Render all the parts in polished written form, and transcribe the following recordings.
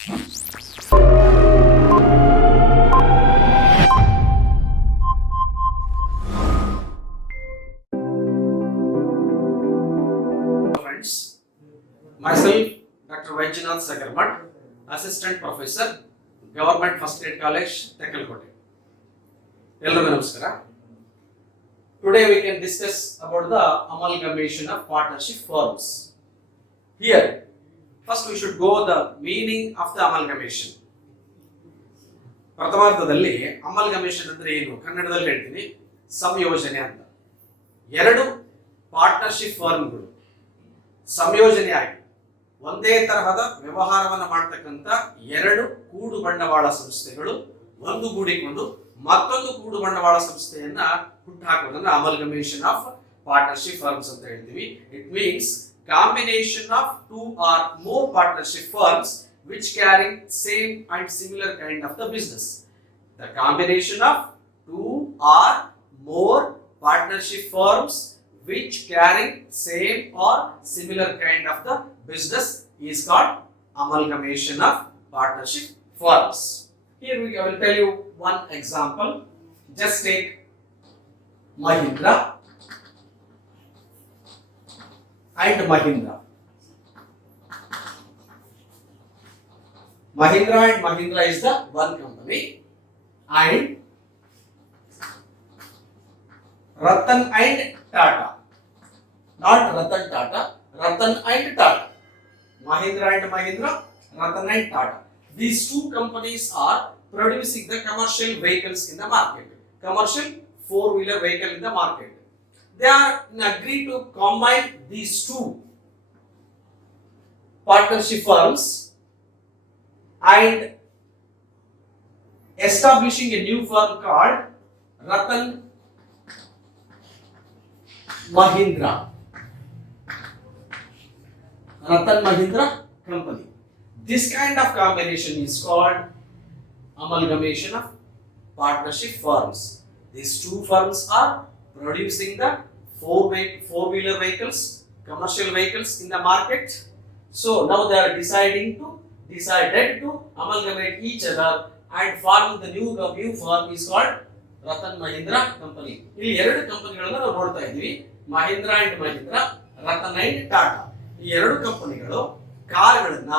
Friends, myself Dr. Vaijnath Sagarmat, Assistant Professor, Government First Grade College, Tekkalkote. Hello, Namaskara. Today we can discuss about the amalgamation of partnership firms. Here, first we should go the meaning of the amalgamation. ಪ್ರಥಮಾರ್ಥದಲ್ಲಿ ಅಮಲ್ಗಮೇಷನ್ ಅಂದ್ರೆ ಏನು ಕನ್ನಡದಲ್ಲಿ ಹೇಳ್ತೀನಿ ಸಂಯೋಜನೆ ಅಂತ. ಎರಡು partnership ಫರ್ಮ್ಗಳು ಸಂಯೋಜನೆಯಾಗಿ ಒಂದೇ ತರಹದ ವ್ಯವಹಾರವನ್ನು ಮಾಡತಕ್ಕಂತ ಎರಡು ಕೂಡು ಬಂಡವಾಳ ಸಂಸ್ಥೆಗಳು ಒಂದುಗೂಡಿಕೊಂಡು ಮತ್ತೊಂದು ಕೂಡು ಬಂಡವಾಳ ಸಂಸ್ಥೆಯನ್ನ ಹುಟ್ಟುಹಾಕೋದನ್ನ ಅಮಲ್ಗಮೇಷನ್ ಆಫ್ ಪಾರ್ಟ್ನರ್ಶಿಪ್ ಫರ್ಮ್ಸ್ ಅಂತ ಹೇಳ್ತೀವಿ. It means combination of two or more partnership firms which carry same and similar kind of the business. The combination of two or more partnership firms which carry same or similar kind of the business is called amalgamation of partnership firms. Here I will tell you one example. Just take Mahindra and Mahindra. Mahindra and Mahindra is the one company, and Ratan and Tata, not Ratan Tata, Ratan and Tata. Mahindra and Mahindra, Ratan and Tata. These two companies are producing the commercial vehicles in the market, commercial four-wheeler vehicle in the market. They are agreed to combine these two partnership firms and establishing a new firm called Ratan Mahindra. Ratan Mahindra company. This kind of combination is called amalgamation of partnership firms. These two firms are producing the four-wheeler vehicles, commercial vehicles in the market. So now they are decided to amalgamate each other and form the new firm is called Ratan Mahindra company. ಇಲ್ಲಿ ಎರಡು ಕಂಪನಿಗಳನ್ನು ನಾವು ನೋಡ್ತಾ ಇದ್ದೀವಿ, Mahindra and Mahindra, Ratan and Tata. ಈ ಎರಡು ಕಂಪನಿಗಳು ಕಾರುಗಳನ್ನ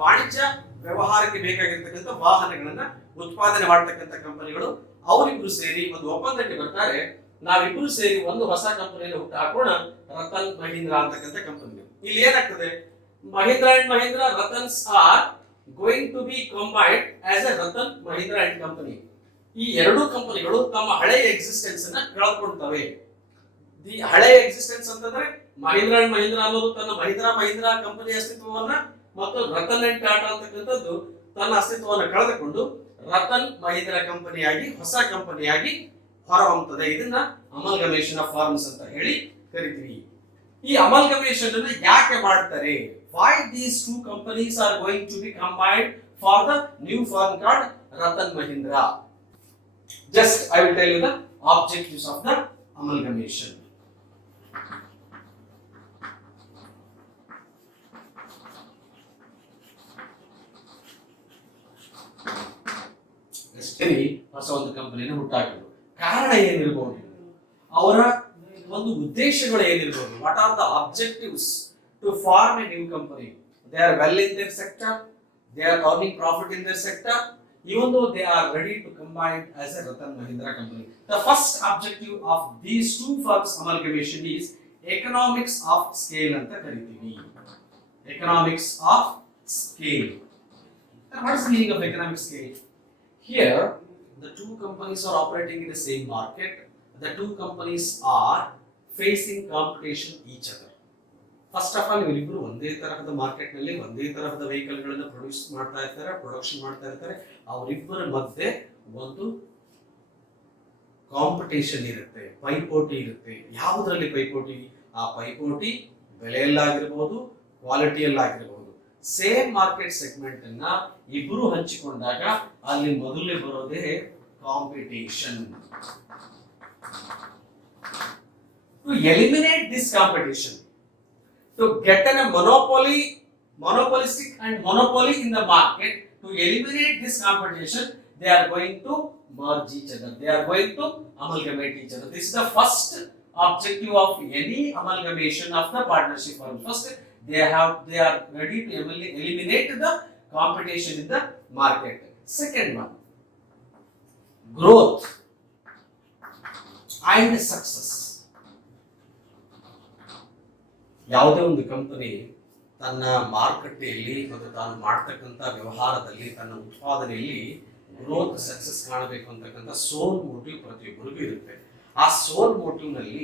ವಾಣಿಜ್ಯ ವ್ಯವಹಾರಕ್ಕೆ ಬೇಕಾಗಿರ್ತಕ್ಕಂಥ ವಾಹನಗಳನ್ನ ಉತ್ಪಾದನೆ ಮಾಡತಕ್ಕಂಥ ಕಂಪನಿಗಳು. ಅವರಿಬ್ರು ಸೇರಿ ಒಂದು ಒಪ್ಪಂದಕ್ಕೆ ಬರ್ತಾರೆ, ನಾವಿಬ್ರು ಸೇರಿ ಒಂದು ಹೊಸ ಕಂಪನಿಯನ್ನು ಹುಟ್ಟು ಹಾಕೋಣ, ರತನ್ ಮಹೀಂದ್ರ ಅಂತಕ್ಕಂಥ ಕಂಪನಿಗಳು. ಇಲ್ಲಿ ಏನಾಗ್ತದೆ, Mahindra and Mahindra Ratans are going to be combined as a Ratan Mahindra and Company. ಈ ಎರಡು ಕಂಪನಿಗಳು ತಮ್ಮ ಹಳೆಯ ಎಕ್ಸಿಸ್ಟೆನ್ಸ್ ಅನ್ನ ಕಳೆದುಕೊಳ್ತವೆ. ಈ ಹಳೆಯ ಎಕ್ಸಿಸ್ಟೆನ್ಸ್ ಅಂತಂದ್ರೆ ಮಹೀಂದ್ರ ಅಂಡ್ ಮಹೀಂದ್ರ ಅನ್ನೋದು ತನ್ನ ಮಹೀಂದ್ರ ಕಂಪನಿ ಅಸ್ತಿತ್ವವನ್ನ ಮತ್ತು ರತನ್ ಅಂಡ್ ಟಾಟಾ ಅಂತಕ್ಕಂಥದ್ದು ತನ್ನ ಅಸ್ತಿತ್ವವನ್ನು ಕಳೆದುಕೊಂಡು ರತನ್ ಮಹೀಂದ್ರ ಕಂಪನಿಯಾಗಿ ಹೊಸ ಕಂಪನಿಯಾಗಿ ಹೊರಹೊಮ್ಮುತ್ತದೆ. ಇದನ್ನ ಅಮಲ್ಗಮೇಷನ್ ಆಫ್ ಫಾರ್ಮ್ಸ್ ಅಂತ ಹೇಳಿ ಕರಿತೀವಿ. ಈ ಅಮಲ್ಗಮೇಷನ್ ಅನ್ನು ಯಾಕೆ ಮಾಡ್ತಾರೆ? Why these two companies are going to be combined for the new firm called Ratan Mahindra? Just I will tell you the objectives of the amalgamation. ಸರಿ, ಹೊಸ ಒಂದು ಕಂಪನಿಯನ್ನು ಹುಟ್ಟಾಕಿದ್ರು. ಕಾರಣ ಏನಿರಬಹುದು, ಅವರ ಒಂದು ಉದ್ದೇಶಗಳು ಏನಿರಬಹುದು, what are the objectives to form a new company? They are well in their sector, they are earning profit in their sector, even though they are ready to combine as a Ratan Mahindra company. The first objective of these two firms amalgamation is economics of scale anta karitivi. Economics of scale. And what is the meaning of economic scale? Here the two companies are operating in the same market. The two companies are facing competition each other. First of all ಇವರಿಬ್ರು ಒಂದೇ ತರಹದ market ನಲ್ಲಿ ಒಂದೇ ತರಹದ vehicle ಗಳನ್ನ production ಮಾಡ್ತಾ ಇರ್ತಾರೆ. ಅವರಿಬ್ಬರ ಮಧ್ಯೆ ಒಂದು ಕಾಂಪಿಟೇಷನ್ ಇರುತ್ತೆ, ಪೈಪೋಟಿ ಇರುತ್ತೆ. ಯಾವುದರಲ್ಲಿ ಪೈಪೋಟಿ? ಆ ಪೈಪೋಟಿ ಬೆಲೆಯಲ್ಲಾಗಿರ್ಬೋದು, ಕ್ವಾಲಿಟಿಯಲ್ಲಾಗಿರ್ಬೋದು. ಸೇಮ್ ಮಾರ್ಕೆಟ್ ಸೆಗ್ಮೆಂಟ್ ಅನ್ನ ಇಬ್ರು ಹಂಚಿಕೊಂಡಾಗ ಅಲ್ಲಿ ಮೊದಲೇ ಬರೋದೇ competition. To eliminate this competition, to get a monopoly monopolistic and monopoly in the market. To eliminate this competition, they are going to merge each other. They are going to amalgamate each other. This is the first objective of any amalgamation of the partnership firm. First, they are ready to eliminate the competition in the market. Second one, growth and success. ಯಾವುದೇ ಒಂದು company ತನ್ನ ಮಾರುಕಟ್ಟೆಯಲ್ಲಿ ಮತ್ತು ತಾನು ಮಾಡ್ತಕ್ಕಂಥ ವ್ಯವಹಾರದಲ್ಲಿ ತನ್ನ ಉತ್ಪಾದನೆಯಲ್ಲಿ ಗ್ರೋತ್ ಸಕ್ಸಸ್ ಕಾಣಬೇಕು ಅಂತಕ್ಕಂಥ ಸೋಲ್ ಮೋಟಿವ್ ಪ್ರತಿಯೊಬ್ಬರಿಗೂ ಇರುತ್ತೆ. ಆ ಸೋಲ್ ಮೋಟಿವ್ ನಲ್ಲಿ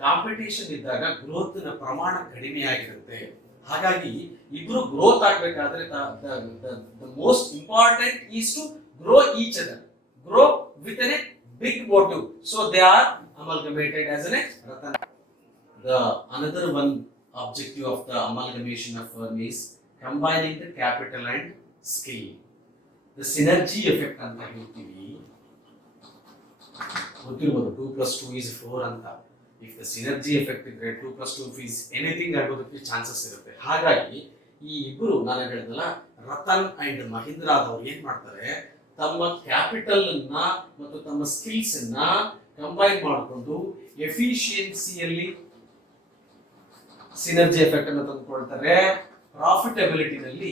ಕಾಂಪಿಟೇಷನ್ ಇದ್ದಾಗ ಗ್ರೋತ್ ನ ಪ್ರಮಾಣ ಕಡಿಮೆ ಆಗಿರುತ್ತೆ. ಹಾಗಾಗಿ ಇಬ್ರು ಗ್ರೋತ್ ಆಗಬೇಕಾದ್ರೆ most important is to grow each other, grow with an big motive. So they are amalgamated as an Ratan. The another one objective of the amalgamation of firm is combining the capital and skill. The synergy effect ಅಂತ ಹೇಳ್ತೀವಿ. ಗೊತ್ತಿರಬಹುದು 2 + 2 is 4 ಅಂತ. If the synergy effect ಇದ್ರೆ 2 + 2 is anything ಆಗೋದಕ್ಕೆ chances ಇರುತ್ತೆ. ಹಾಗಾಗಿ ಈ ಇಬ್ಬರು ನಾನು ಹೇಳಿದಲ್ಲ ರತನ್ ಅಂಡ್ ಮಹೀಂದ್ರಾದವರು ಏನ್ ಮಾಡ್ತಾರೆ, ತಮ್ಮ ಕ್ಯಾಪಿಟಲ್ ಅನ್ನ ಮತ್ತು ತಮ್ಮ ಸ್ಕಿಲ್ಸ್ ಅನ್ನ ಕಂಬೈನ್ ಮಾಡಿಕೊಂಡು ಎಫಿಷಿಯನ್ಸಿಯಲ್ಲಿ ಸಿನರ್ಜಿ ಎಫೆಕ್ಟ್ ಅನ್ನು ತಂದುಕೊಳ್ತಾರೆ, ಪ್ರಾಫಿಟಬಿಲಿಟಿನಲ್ಲಿ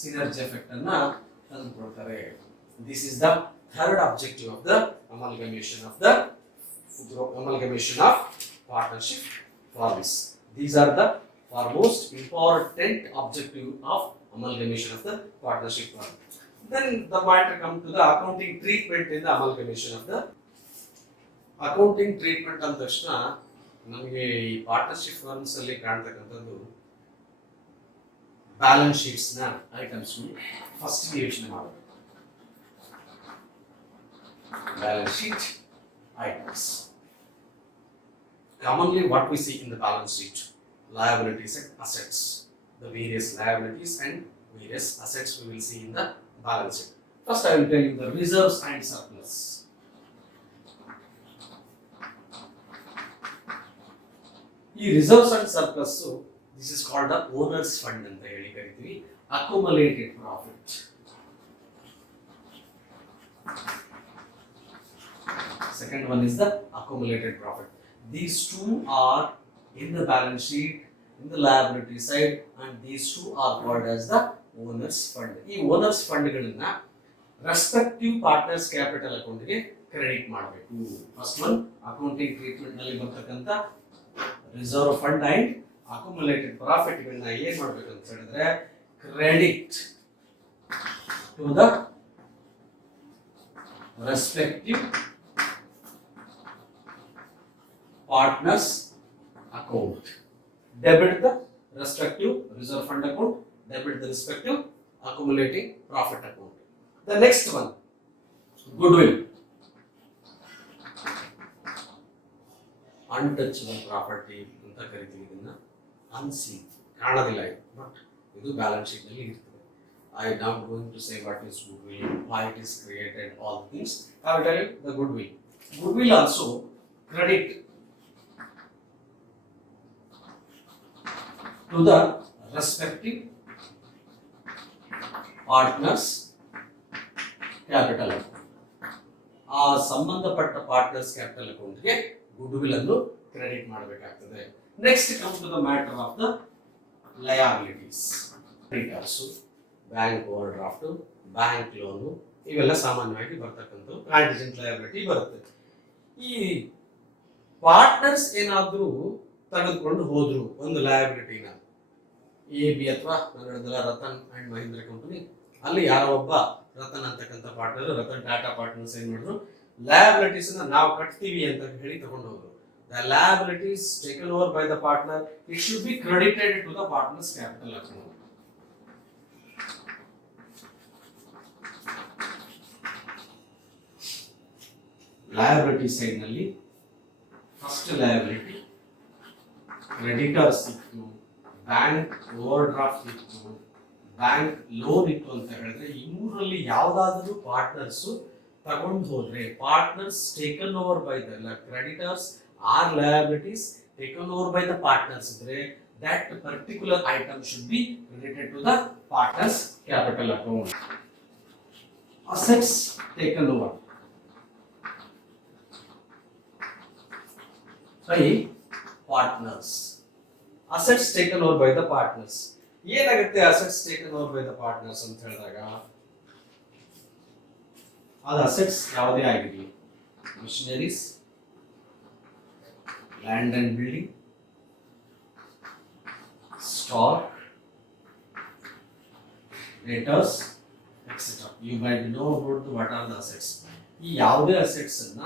ಸಿನರ್ಜಿ ಎಫೆಕ್ಟ್ ಅನ್ನ ತಂದುಕೊಳ್ತಾರೆ. This is the third objective of the amalgamation of partnership firms. These are the foremost important objective of amalgamation of the partnership firm. Then the matter come to the accounting treatment in the amalgamation of the accounting treatment ಅಂದ ತಕ್ಷಣ ನಮಗೆ ಈ partnership firms ಅಲ್ಲಿ ಕಾಣ್ತಕ್ಕಂಥದ್ದು balance sheets ನ items first ಯೋಚನೆ ಮಾಡಬೇಕು. Balance sheet items. Commonly what we see in the balance sheet, liabilities and assets. The various liabilities and various assets we will see in the balance sheet. First I will tell you the reserves and surplus. ಈ reserves and surplus this is called the owners fund ಅಂತ ಹೇಳಿ ಕರಿತೀವಿ. Accumulated profit. Second one is the accumulated profit. These two are in the balance sheet, in the liability side, and these two are called as the owners fund. ಈ owners fund ಗಳನ್ನ respective partners capital account ಗೆ credit ಮಾಡಬೇಕು. First one accounting treatment ನಲ್ಲಿ ಬರ್ತಕ್ಕಂಥ reserve fund and accumulated profit ಗಳನ್ನ ಏನ್ ಮಾಡಬೇಕು ಅಂತ ಹೇಳಿದ್ರೆ credit to the respective partners account. Debit the respective reserve fund account, debit the respective accumulating profit account. The next one, goodwill. Untouchable property ಅಂತ ಕರಿತೀವಿ ಇದನ್ನ. unseen ಕಾಣೋದಿಲ್ಲ ಇದು, ಬಟ್ ಇದು ಬ್ಯಾಲೆನ್ಸ್ ಶೀಟ್ ನಲ್ಲಿ ಇರ್ತದೆ. I am not going to say what is goodwill, why it is created, all things. I will tell you the goodwill. Goodwill also credit to the respective partners capital account. ಆ ಸಂಬಂಧಪಟ್ಟ partners capital account ಗೆ goodwill ಅನ್ನು credit ಮಾಡಬೇಕಾಗ್ತದೆ. Next come to the matter of the liabilities. Creditors, bank overdraft, bank loan, ಇವೆಲ್ಲ ಸಾಮಾನ್ಯವಾಗಿ ಬರ್ತಕ್ಕಂಥ ಕಾಂಟಿಜೆಂಟ್ liability ಬರುತ್ತೆ. ಈ ಪಾರ್ಟ್ನರ್ಸ್ ಏನಾದ್ರೂ ತೆಗೆದುಕೊಂಡು ಹೋದ್ರು ಒಂದು ಲಯಬಿಲಿಟಿನ, ಎ ಬಿ ಅಥವಾ ನಾನು ಹೇಳಿದಲ್ಲ ರತನ್ ಅಂಡ್ ಮಹೀಂದ್ರ ಕಂಪನಿ, ಅಲ್ಲಿ ಯಾರೋ ಒಬ್ಬ ರತನ್ ಅಂತಕ್ಕಂಥ ಪಾರ್ಟ್ನರ್, ರತನ್ ಟಾಟಾ ಪಾರ್ಟ್ನರ್ಸ್ ಏನ್ ಮಾಡಿದ್ರು, ಲಯಬಿಲಿಟೀಸ್ ನಾವು ಕಟ್ತೀವಿ ಅಂತ ಹೇಳಿ ತಗೊಂಡು ಹೋದ್ರು. The liabilities taken over by the partner, it should be credited to the partner's capital account. Liability side ನಲ್ಲಿ ಫಸ್ಟ್ ಲಯಬಿಲಿಟಿ ಕ್ರೆಡಿಟರ್ಸ್ ಇತ್ತು, ಬ್ಯಾಂಕ್ ಓವರ್ ಡ್ರಾಫ್ಟ್ ಇತ್ತು, ಬ್ಯಾಂಕ್ ಲೋನ್ ಇತ್ತು ಅಂತ ಹೇಳಿದ್ರೆ ಈ ಮೂರಲ್ಲಿ ಯಾವ್ದಾದ್ರು ಪಾರ್ಟ್ನರ್ಸ್ ತಗೊಂಡು ಹೋದ್ರೆ, partners taken over by the creditors or liabilities taken over by the partners ಇದ್ರೆ that particular item should be credited to the partner's capital account. Assets taken over by partners. Assets taken over by the partners. ಏನಾಗುತ್ತೆ assets taken over by the partners ಅಂತ ಹೇಳಿದಾಗ ಅದು assets ಯಾವುದೇ ಆಗಿರಲಿ, machineries, land and building, stock, debtors, etc. You might know about what are the assets. ಈ ಯಾವುದೇ assets ಅನ್ನ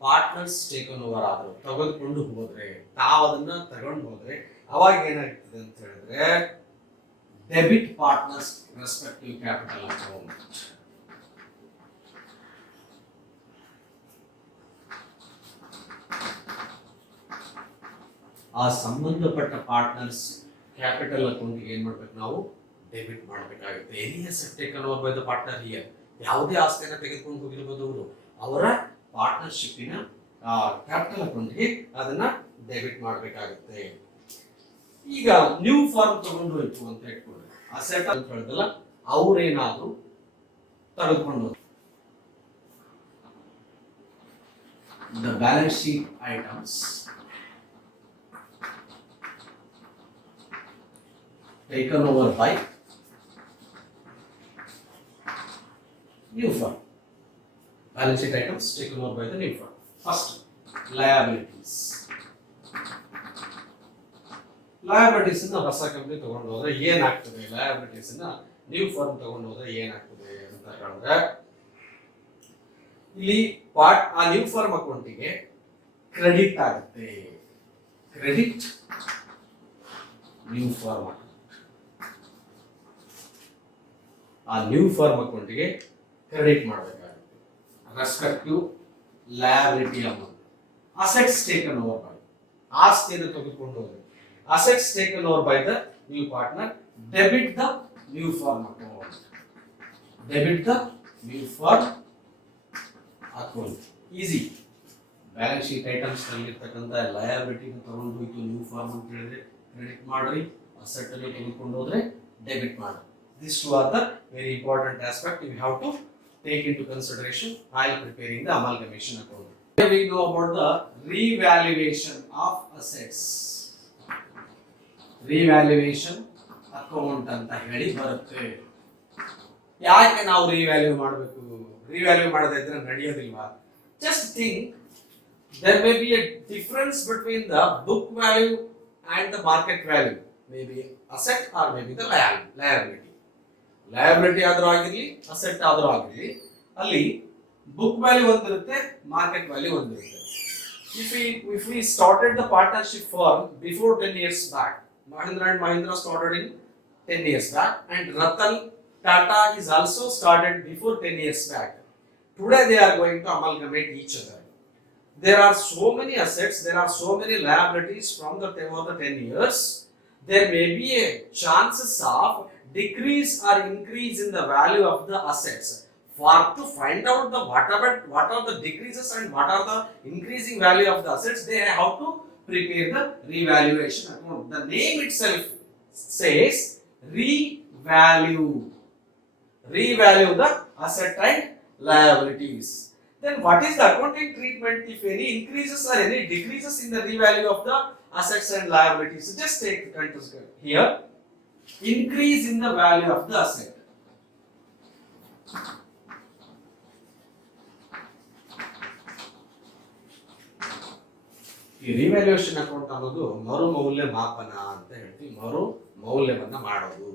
partners taken over ಆದ್ರು, ತೆಗೆದುಕೊಂಡು ಹೋದ್ರೆ, ತಾವು ಅದನ್ನ ತಗೊಂಡು ಹೋದ್ರೆ ಅವಾಗ ಏನಾಗ್ತದೆ ಅಂತ ಹೇಳಿದ್ರೆ debit partners respective capital account. ಆ ಸಂಬಂಧಪಟ್ಟ ಪಾರ್ಟ್ನರ್ಸ್ ಕ್ಯಾಪಿಟಲ್ ಅಕೌಂಟ್ ಏನ್ ಮಾಡ್ಬೇಕು, ನಾವು ಡೆಬಿಟ್ ಮಾಡಬೇಕಾಗುತ್ತೆ. Any asset taken over by the partner here, ಯಾವುದೇ ಆಸ್ತಿಯನ್ನ ತೆಗೆದುಕೊಂಡು ಹೋಗಿರ್ಬೋದು ಅವರು, ಅವರ ಪಾರ್ಟ್ನರ್ಶಿಪ್ಪಿನ ಕ್ಯಾಪಿಟಲ್ ಅಕೌಂಟ್ಗೆ ಅದನ್ನ ಡೆಬಿಟ್ ಮಾಡಬೇಕಾಗುತ್ತೆ. ಈಗ ನ್ಯೂ ಫಾರ್ಮ್ ತಗೊಂಡು ಹೋಯ್ತು ಅಂತ ಇಟ್ಕೊಂಡ್ರೆ, ಅಸೆಟ್ ಅಂತ ಹೇಳಿದಲ್ಲ, ಅವ್ರೇನಾದ್ರು ತೆಗೆದುಕೊಂಡು the balance sheet items taken over by new firm. Balance sheet items taken over by the new firm. First, liabilities. Liabilities in the ಹೊಸ ಕಂಪನಿ ತಗೊಂಡು ಹೋದ್ರೆ ಏನಾಗ್ತದೆ, liabilities in ನ್ಯೂ ಫರ್ಮ್ ತಗೊಂಡು ಹೋದ್ರೆ ಏನಾಗ್ತದೆ ಅಂತ ಹೇಳಿದ್ರೆ, ಇಲ್ಲಿ ಆ ನ್ಯೂ ಫರ್ಮ್ ಅಕೌಂಟಿಗೆ ಕ್ರೆಡಿಟ್ ಆಗುತ್ತೆ. ಕ್ರೆಡಿಟ್ ನ್ಯೂ ಫರ್ಮ್ ಅಕೌಂಟ್, ಆ ನ್ಯೂ ಫರ್ಮ್ ಅಕೌಂಟ್ಗೆ ಕ್ರೆಡಿಟ್ ಮಾಡಬೇಕಾಗುತ್ತೆ. Respective liability amount. Assets taken over by, ಆಸ್ತಿಯನ್ನು ತೆಗೆದುಕೊಂಡು ಹೋದ್ರೆ assets taken over by the new partner, debit the new firm account. Debit the new firm account. Easy. Balance sheet items ನಲ್ಲಿರ್ತಕ್ಕಂಥ liability ತಗೊಂಡು ಹೋಯ್ತು new firm ಅಂತ ಹೇಳಿದ್ರೆ credit ಮಾಡ್ರಿ, asset ಅನ್ನು ತೆಗೆದುಕೊಂಡು ಹೋದ್ರೆ ಡೆಬಿಟ್ ಮಾಡ್ರಿ. These two are the very important aspect you have to take into consideration while preparing the amalgamation account. Here we know about the revaluation of assets. Revaluation account ಅಂತ ಹೇಳಿ ಬರುತ್ತೆ. ಯಾಕೆ ನಾವು ರಿವ್ಯಾಲ್ಯೂ ಮಾಡಬೇಕು? ರಿವ್ಯಾಲ್ಯೂ ಮಾಡದೇ ಇದ್ರೆ ನಡೆಯೋದಿಲ್ವಾ? Just think, there may be a difference between the book value and the market value. Maybe asset or maybe the liability. Liability ಆದ್ರೂ ಆಗಿರ್ಲಿ, ಅಸೆಟ್ ಆದ್ರೂ ಆಗಿರ್ಲಿ, ಅಲ್ಲಿ ಬುಕ್ ವ್ಯಾಲ್ಯೂ ಒಂದಿರುತ್ತೆ, ಮಾರ್ಕೆಟ್ ವ್ಯಾಲ್ಯೂ ಒಂದಿರುತ್ತೆ. If we started the partnership firm before 10 years back, Mahindra and Mahindra started in 10 years back, and Ratan Tata is also started before 10 years back. Today they are going to amalgamate each other. There are so many assets, there are so many liabilities from the over the 10 years. There may be a chances of decrease or increase in the value of the assets. For to find out the what are the decreases and what are the increasing value of the assets, they have to prepare the revaluation account. The name itself says revalue the asset and liabilities. Then what is the accounting treatment if any increases or any decreases in the revalue of the assets and liabilities? So just take the context here. Increase in the value of the asset. ಈ revaluation account ಅನ್ನೋದು ಮರು ಮೌಲ್ಯ ಮಾಪನ ಅಂತ ಹೇಳ್ತೀವಿ. ಮರು ಮೌಲ್ಯವನ್ನ ಮಾಡೋದು.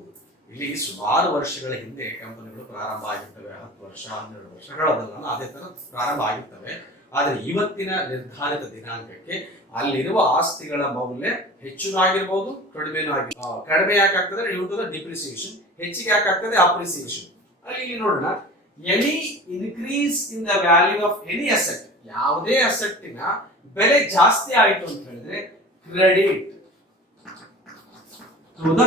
ಇಲ್ಲಿ ಸುಮಾರು ವರ್ಷಗಳ ಹಿಂದೆ ಕಂಪನಿಗಳು ಪ್ರಾರಂಭ ಆಗಿರ್ತವೆ, 10 ವರ್ಷ 12 ವರ್ಷಗಳಲ್ಲ, ಅದೇ ತರ ಪ್ರಾರಂಭ ಆಗಿರ್ತವೆ. ಆದರೆ ಇವತ್ತಿನ ನಿರ್ಧಾರಿತ ದಿನಾಂಕಕ್ಕೆ ಅಲ್ಲಿರುವ ಆಸ್ತಿಗಳ ಮೌಲ್ಯ ಹೆಚ್ಚು ಆಗಿರಬಹುದು, ಕಡಿಮೆನೂ ಆಗಿರಬಹುದು. ಕಡಿಮೆ ಯಾಕಾಗ್ತದೆ ಡ್ಯೂ ಟು ದ ಡಿಪ್ರಿಸಿಯೇಷನ್, ಹೆಚ್ಚಿಗೆ ಯಾಕಾಗ್ತದೆ ಅಪ್ರಿಸಿಯೇಷನ್. ಅಲ್ಲಿ ನೋಡೋಣ, any increase in the value of any asset, ಯಾವುದೇ ಅಸೆಟ್ಟಿನ ಬೆಲೆ ಜಾಸ್ತಿ ಆಯಿತು ಅಂತ ಹೇಳಿದ್ರೆ credit to the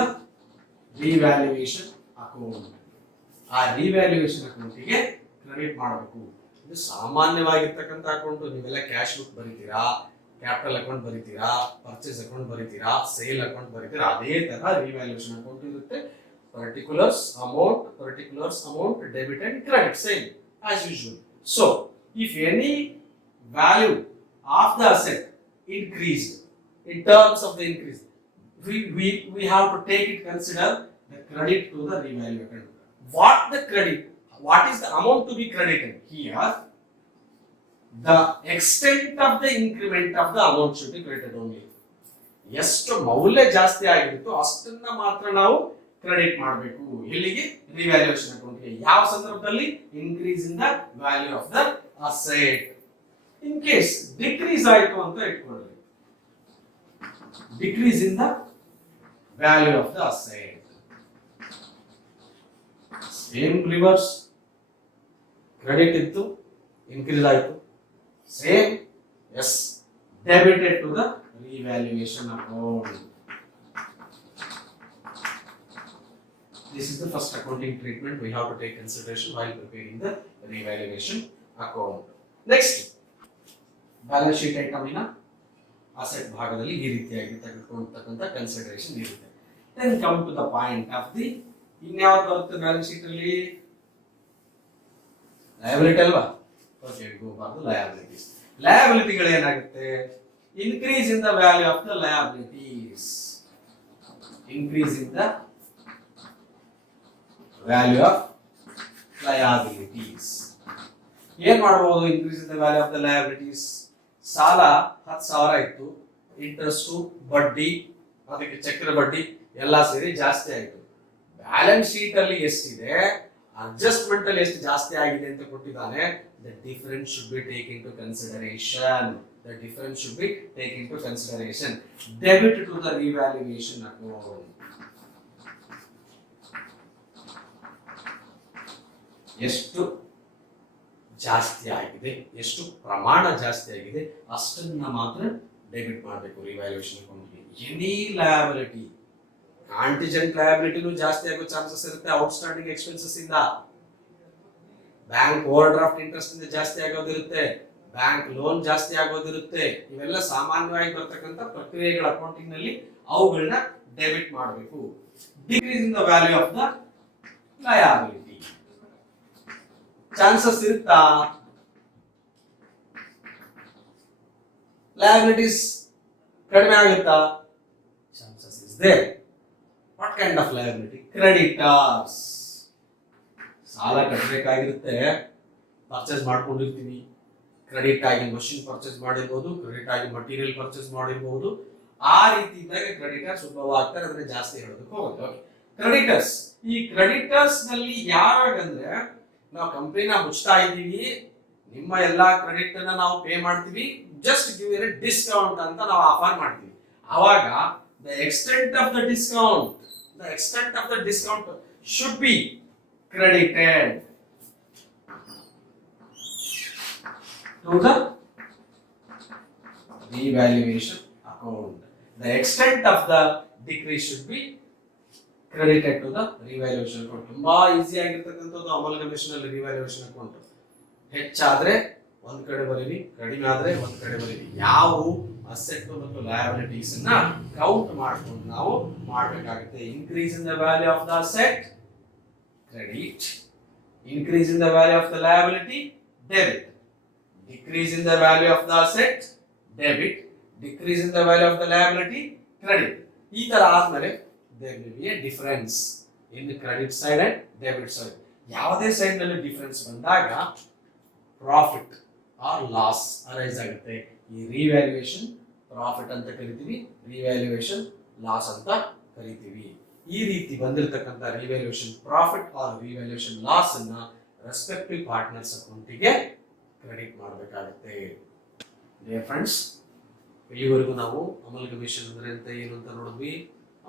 revaluation account. ಆ ರಿವ್ಯಾಲ್ಯೂಯೇಷನ್ ಅಕೌಂಟಿಗೆ ಕ್ರೆಡಿಟ್ ಮಾಡಬೇಕು. ಇದು ಸಾಮಾನ್ಯವಾಗಿರ್ತಕ್ಕಂಥ ಅಕೌಂಟ್. ನೀವೆಲ್ಲ ಕ್ಯಾಶ್ ಬುಕ್ ಬರೀತೀರಾ, ಕ್ಯಾಪಿಟಲ್ ಅಕೌಂಟ್ ಬರೀತೀರಾ, ಪರ್ಚೇಸ್ ಅಕೌಂಟ್ ಬರೀತೀರಾ, ಸೇಲ್ ಅಕೌಂಟ್ ಬರೀತೀರಾ, ಅದೇ ತರ ರಿವ್ಯಾಲ್ಯೂಯೇಷನ್ ಅಕೌಂಟ್ ಇರುತ್ತೆ. particulars amount debit and credit, same as usual. So if any value of the asset increased in terms of the increase, we have to take it, consider the credit to the revalue account. What is the amount to be credited here? The extent of the increment of the amount should be credited only. ಎಷ್ಟು ಮೌಲ್ಯ ಜಾಸ್ತಿ ಆಗಿರುತ್ತೋ ಅಷ್ಟನ್ನ ಮಾತ್ರ ನಾವು credit ಮಾಡಬೇಕು. ಇಲ್ಲಿಗೆ revaluation ಅಕೌಂಟ್ಗೆ. ಯಾವ ಸಂದರ್ಭದಲ್ಲಿ? Increase in the value of the asset. In case decrease ಆಯಿತು ಅಂತ ಇಟ್ಕೊಳ್ಳಿ, decrease in the value of the asset, same reverse, credit ಇತ್ತು, ಇನ್ಕ್ರೀಸ್ ಆಯಿತು, same as debited to the revaluation account. This is the first accounting treatment we have to take consideration while preparing the revaluation account. Next, balance sheet item ina asset ಭಾಗದಲ್ಲಿ ಈ ರೀತಿಯಾಗಿ ತೆಗೆದುಕೊಳ್ಳತಕ್ಕಂತ consideration ಇರುತ್ತೆ. Then come to the point of the ಇನ್ಯಾವುದು ಬರುತ್ತೆ balance sheet ಅಲ್ಲಿ? Liability ಅಲ್ವಾ? Okay, ಹೋಗಬಾರ್ದು liabilities. ಲಯಬಿಲಿಟಿಗಳು ಏನಾಗುತ್ತೆ? Increase in the value of the liabilities. Increase in the value of liabilities. ಏನ್ ಮಾಡಬಹುದು? Increase in the value of the liabilities. ಸಾಲ 10,000 ಇತ್ತು, interest, ಬಡ್ಡಿ, ಅದಕ್ಕೆ ಚಕ್ರ ಬಡ್ಡಿ ಎಲ್ಲ ಸೇರಿ ಜಾಸ್ತಿ ಆಯಿತು. ಬ್ಯಾಲೆನ್ಸ್ ಶೀಟ್ ಅಲ್ಲಿ ಎಷ್ಟಿದೆ, ಅಡ್ಜಸ್ಟ್ಮೆಂಟ್ ಅಲ್ಲಿ ಎಷ್ಟು ಜಾಸ್ತಿ ಆಗಿದೆ ಅಂತ ಕೊಟ್ಟಿದ್ದಾನೆ. The difference should be taken into consideration. The difference should be taken into consideration. Debit to the revaluation account. ಎಷ್ಟು ಜಾಸ್ತಿ ಆಗಿದೆ, ಎಷ್ಟು ಪ್ರಮಾಣ ಜಾಸ್ತಿ ಆಗಿದೆ ಅಷ್ಟನ್ನ ಮಾತ್ರ ಡೆಬಿಟ್ ಮಾಡಬೇಕು ರಿವ್ಯಾಲ್ಯೂಯೇಷನ್ ಅಕೌಂಟ್ಗೆ. ಎನಿ ಲಯಬಿಲಿಟಿ, ಕಾಂಟಿಜೆಂಟ್ ಲಯಬಿಲಿಟಿನೂ ಜಾಸ್ತಿ ಆಗೋ ಚಾನ್ಸಸ್ ಇರುತ್ತೆ ಔಟ್ಸ್ಟ್ಯಾಂಡಿಂಗ್ ಎಕ್ಸ್ಪೆನ್ಸಸ್ ಇಂದ. ಬ್ಯಾಂಕ್ ಓವರ್ ಡ್ರಾಫ್ಟ್ ಇಂಟ್ರೆಸ್ಟ್ ಇಂದ ಜಾಸ್ತಿ ಆಗೋದಿರುತ್ತೆ, ಬ್ಯಾಂಕ್ ಲೋನ್ ಜಾಸ್ತಿ ಆಗೋದಿರುತ್ತೆ. ಇವೆಲ್ಲ ಸಾಮಾನ್ಯವಾಗಿ ಬರ್ತಕ್ಕಂಥ ಪ್ರಕ್ರಿಯೆಗಳ ಅಕೌಂಟಿಂಗ್ ನಲ್ಲಿ ಅವುಗಳನ್ನ ಡೆಬಿಟ್ ಮಾಡಬೇಕು. Decrease in the value of the liability chances ಇರುತ್ತಾ? ಲಯಬಿಲಿಟೀಸ್ ಕಡಿಮೆ ಆಗುತ್ತಾ? Chances is there. What kind of liability? Creditors. ಸಾಲ ಕಟ್ಟಬೇಕಾಗಿರುತ್ತೆ, ಪರ್ಚೇಸ್ ಮಾಡ್ಕೊಂಡಿರ್ತೀವಿ, ಕ್ರೆಡಿಟ್ ಆಗಿ ಮಷಿನ್ ಪರ್ಚೇಸ್ ಮಾಡಿರ್ಬೋದು, ಕ್ರೆಡಿಟ್ ಆಗಿ ಮಟೀರಿಯಲ್ ಪರ್ಚೇಸ್ ಮಾಡಿರ್ಬೋದು. ಆ ರೀತಿ ಇದ್ದಾಗ ಕ್ರೆಡಿಟರ್ಸ್ ಉದ್ಭವ ಆಗ್ತಾರೆ, ಅದನ್ನ ಜಾಸ್ತಿ ಹೇಳೋದಕ್ಕೆ ಹೋಗುತ್ತೆ. Okay, creditors. ಈ ಕ್ರೆಡಿಟರ್ಸ್ ನಲ್ಲಿ ಯಾವಾಗಂದ್ರೆ ನಾವು ಕಂಪನಿನ ಮುಚ್ತಾ ಇದ್ದೀವಿ, ನಿಮ್ಮ ಎಲ್ಲಾ ಕ್ರೆಡಿಟ್ ಅನ್ನ ನಾವು ಪೇ ಮಾಡ್ತೀವಿ, ಜಸ್ಟ್ ಗಿವ್ ಎ ಡಿಸ್ಕೌಂಟ್ ಅಂತ ನಾವು ಆಫರ್ ಮಾಡ್ತೀವಿ. ಅವಾಗ the extent of the discount should be credited to the revaluation account. The extent of the decrease should be credited to the revaluation account. ತುಂಬಾ easy ಆಗಿರತಕ್ಕಂಥದ್ದು ಅಮಲ್ಗಮೇಷನ್ ಅಲ್ಲಿ revaluation account. ಹೆಚ್ಚಾದ್ರೆ ಒಂದ್ ಕಡೆ ಬರೀರಿ, ಕಡಿಮೆ ಆದ್ರೆ ಒಂದ್ ಕಡೆ ಬರೀರಿ. ಯಾವ ಅಸೆಟ್ ಮತ್ತು ಲಯಬಿಲಿಟೀಸ್ ಅನ್ನ ಕೌಂಟ್ ಮಾಡ್ಕೊಂಡು ನಾವು ಮಾಡಬೇಕಾಗುತ್ತೆ. Increase in the value of the asset, credit. Increase in the value of the liability, debit. Decrease in the value of the asset, debit. Decrease in the value of the liability, credit. ಈ ತರ ಆದ್ಮೇಲೆ there will be a difference in the credit side and debit side. ಯಾವುದೇ side ನಲ್ಲಿ difference ಬಂದಾಗ profit or loss arise ಆಗುತ್ತೆ. ಈ revaluation profit ಅಂತ ಕರಿತೀವಿ, ರಿವ್ಯಾಲ್ಯೂಯೇಷನ್ ಲಾಸ್ ಅಂತ ಕರಿತೀವಿ. ಈ ರೀತಿ ಬಂದಿರತಕ್ಕಂಥ revaluation profit or revaluation loss ಅನ್ನ ರೆಸ್ಪೆಕ್ಟಿವ್ ಪಾರ್ಟ್ನರ್ಸ್ ಅಕೌಂಟಿಗೆ ಕ್ರೆಡಿಟ್ ಮಾಡಬೇಕಾಗುತ್ತೆ. ಡಿಯರ್ ಫ್ರೆಂಡ್ಸ್, ಇಲ್ಲಿವರೆಗೂ ನಾವು ಅಮಲ್ಗಮೇಷನ್ ಅಂದ್ರೆ ಅಂತ ಏನು ಅಂತ ನೋಡಿದ್ವಿ.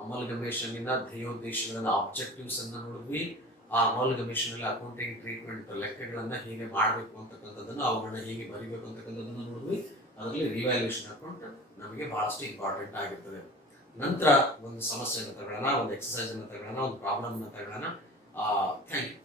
ಅಮಲ್ಗಮೇಷನ್ ಇನ ಧ್ಯೇಯೋದ್ದೇಶಗಳನ್ನ, ಆಬ್ಜೆಕ್ಟಿವ್ಸ್ ಅನ್ನ ನೋಡಿದ್ವಿ. ಆ ಅಮಲ್ಗಮೇಷನ್ ಅಲ್ಲಿ ಅಕೌಂಟಿಂಗ್ ಟ್ರೀಟ್ಮೆಂಟ್ ಲೆಕ್ಕಗಳನ್ನ ಹೇಗೆ ಮಾಡಬೇಕು ಅಂತಕ್ಕಂಥದ್ದನ್ನು, ಅವುಗಳನ್ನ ಹೇಗೆ ಬರಿಬೇಕು ಅಂತಕ್ಕಂಥದ್ದನ್ನು ನೋಡಿದ್ವಿ. ಅದರಲ್ಲಿ ರಿವ್ಯಾಲ್ಯೂಯೇಷನ್ ಅಕೌಂಟ್ ನಮಗೆ ಬಹಳಷ್ಟು ಇಂಪಾರ್ಟೆಂಟ್ ಆಗಿರ್ತದೆ. ನಂತರ ಒಂದು ಸಮಸ್ಯೆಯನ್ನು ತಗೊಳ್ಳೋಣ, ಒಂದು ಎಕ್ಸರ್ಸೈಸ್ ಅನ್ನು ತಗೊಳ್ಳೋಣ, ಒಂದು ಪ್ರಾಬ್ಲಮ್ ಅನ್ನು ತಗೊಳ್ಳೋಣ. Thank you.